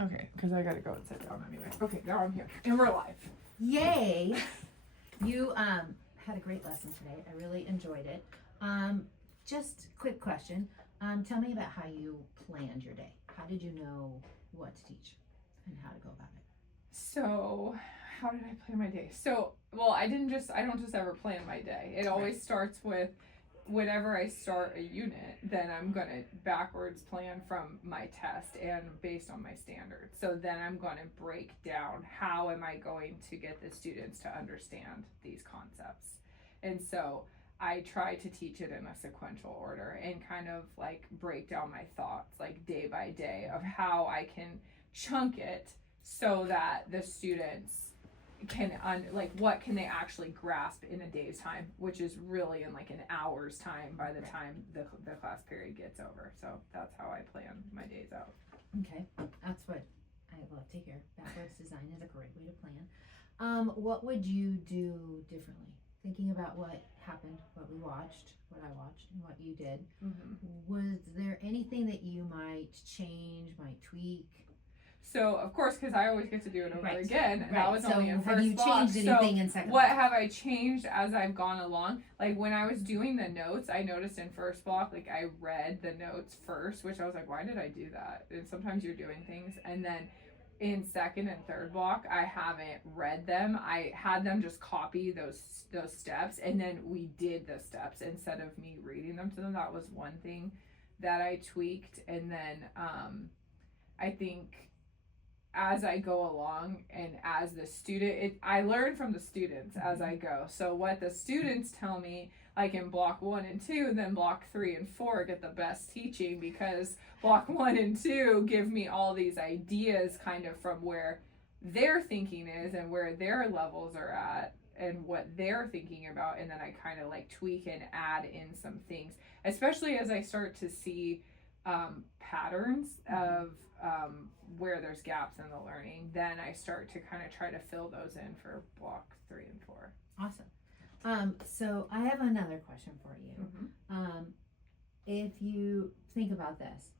Okay, because I gotta go and sit down anyway. Okay, now I'm here. And we're live. Yay! You had a great lesson today. I really enjoyed it. Just quick question. Tell me about how you planned your day. How did you know what to teach and how to go about it? So, how did I plan my day? So, well, I don't just ever plan my day. It always starts with whenever I start a unit, then I'm going to backwards plan from my test and based on my standards. So then I'm going to break down how am I going to get the students to understand these concepts. And so I try to teach it in a sequential order and kind of like break down my thoughts like day by day of how I can chunk it so that the students can what can they actually grasp in a day's time, which is really in like an hour's time by the time the class period gets over. So that's how I plan my days out. Okay, that's what I love to hear. Backwards design is a great way to plan. What would you do differently? Thinking about what happened, what we watched, what I watched, and what you did. Was there anything that you might change, might tweak? So, of course, because I always get to do it over again, and that was so only in have first you block. changed anything in second What block? have I changed as I've gone along? Like, when I was doing the notes, I noticed in first block, like, I read the notes first, which I was like, why did I do that? And sometimes you're doing things. And then in second and third block, I haven't read them. I had them just copy those steps, and then we did the steps instead of me reading them to them. That was one thing that I tweaked. And then I think as I go along and as the student, I learn from the students as I go. So what the students tell me, like in block 1 and 2, then block 3 and 4 get the best teaching, because block 1 and 2 give me all these ideas kind of from where their thinking is and where their levels are at and what they're thinking about. And then I kind of like tweak and add in some things, especially as I start to see patterns of where there's gaps in the learning. Then I start to kind of try to fill those in for block 3 and 4. Awesome. So I have another question for you. If you think about this,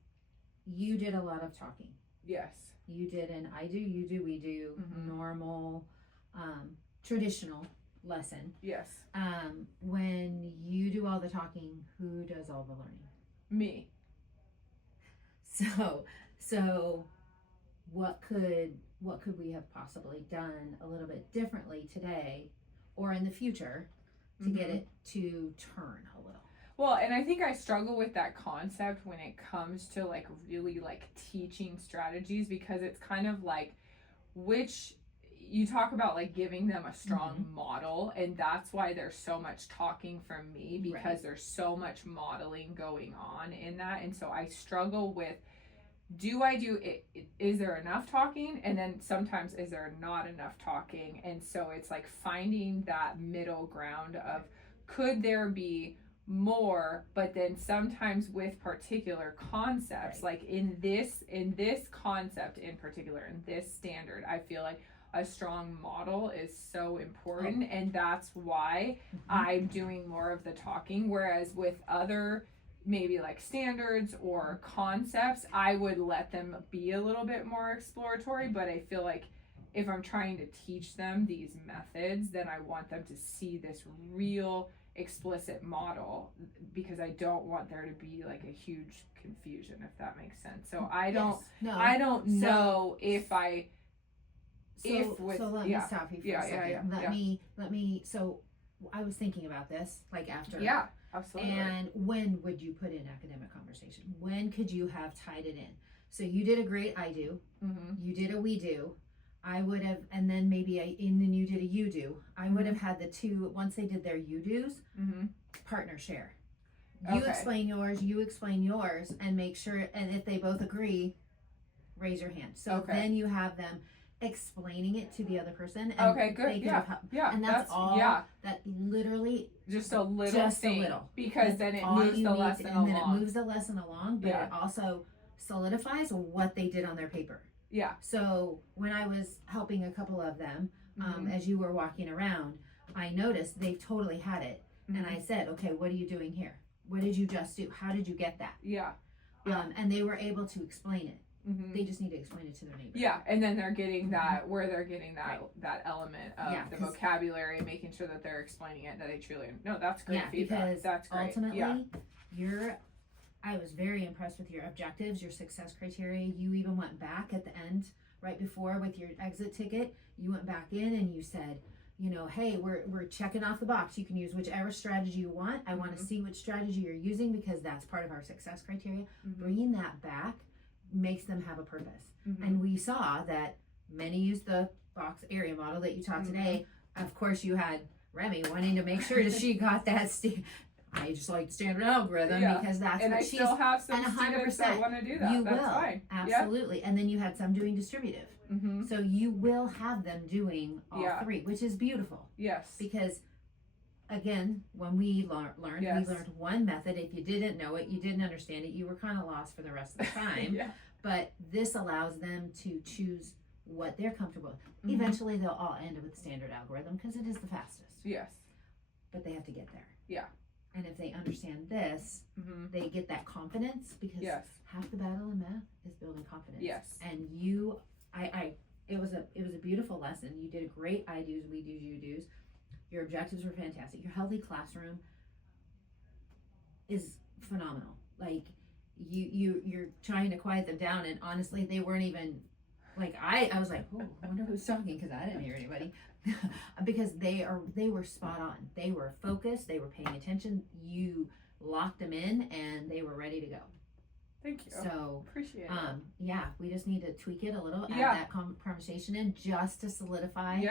you did a lot of talking. Yes. You did an I do, you do, we do, normal, traditional lesson. Yes. When you do all the talking, who does all the learning? Me. So what could we have possibly done a little bit differently today or in the future to get it to turn a little? Well, and I think I struggle with that concept when it comes to like really like teaching strategies, because it's kind of like which you talk about like giving them a strong model, and that's why there's so much talking from me, because there's so much modeling going on in that. And so I struggle with, do I do it? Is there enough talking? And then sometimes is there not enough talking? And so it's like finding that middle ground of, could there be more? But then sometimes with particular concepts, like in this concept in particular, in this standard, I feel like a strong model is so important, and that's why I'm doing more of the talking. Whereas with other maybe like standards or concepts, I would let them be a little bit more exploratory. But I feel like if I'm trying to teach them these methods, then I want them to see this real explicit model, because I don't want there to be like a huge confusion, if that makes sense. So I don't know if I so let me stop you for a second. Let me so I was thinking about this like after. Yeah, absolutely. And when would you put in academic conversation? When could you have tied it in? So you did a great I do. You did a we do. I would have, and then maybe and then you did a you do. I would have had the two, once they did their you do's, partner share. You explain yours, you explain yours, and make sure, and if they both agree, raise your hand. So then you have them explaining it to the other person. And good. Yeah. And that's all. That literally just a little thing. A little. Because then it moves the lesson along. And then it moves the lesson along, but it also solidifies what they did on their paper. Yeah. So when I was helping a couple of them, as you were walking around, I noticed they totally had it. And I said, okay, what are you doing here? What did you just do? How did you get that? Yeah. And they were able to explain it. Mm-hmm. They just need to explain it to their neighbor. Yeah, and then they're getting that where they're getting that element of Yeah, the 'cause- vocabulary, making sure that they're explaining it, that they truly no. That's great Yeah, feedback. because That's great. ultimately, I was very impressed with your objectives, your success criteria. You even went back at the end, right before with your exit ticket. You went back in and you said, you know, hey, we're checking off the box. You can use whichever strategy you want. I want to see which strategy you're using because that's part of our success criteria. Mm-hmm. Bringing that back makes them have a purpose. Mm-hmm. And we saw that many use the box area model that you taught today. Of course, you had Remy wanting to make sure that she got that. I just like standard algorithm because that's and what I she's. still have some and 100% students that want to do that. You That's will fine. Absolutely, and then you had some doing distributive. Mm-hmm. So you will have them doing all three, which is beautiful. Yes. Because, again, when we learned, we learned one method. If you didn't know it, you didn't understand it, you were kind of lost for the rest of the time. But this allows them to choose what they're comfortable with. Mm-hmm. Eventually, they'll all end with standard algorithm because it is the fastest. Yes. But they have to get there. Yeah. And if they understand this, they get that confidence because half the battle in math is building confidence. Yes. And it was a beautiful lesson. You did a great I do's, we do's, you do's. Your objectives were fantastic. Your healthy classroom is phenomenal. Like you're trying to quiet them down, and honestly, they weren't even like I was like, oh, I wonder who's talking because I didn't hear anybody. Because they were spot on. They were focused. They were paying attention. You locked them in, and they were ready to go. Thank you. So appreciate it. Yeah, we just need to tweak it a little, add that conversation in just to solidify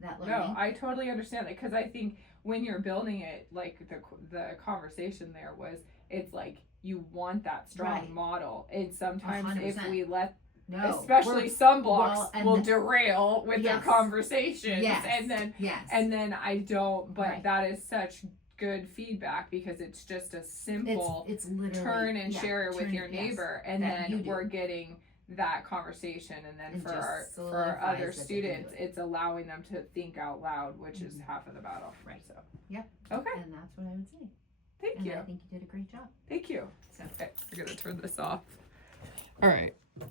that learning. No, I totally understand that because I think when you're building it, like the conversation there was, it's like you want that strong model, and sometimes 100%. if we let No, especially some blocks will derail with their conversations, and then I don't. But that is such good feedback because it's just a simple it's literally turn and share it with your neighbor, and then we're getting that conversation, and then for our other students, it's allowing them to think out loud, which is half of the battle. Right. So okay, and that's what I would say. Thank you. I think you did a great job. Thank you. So okay, we're gonna turn this off. All right.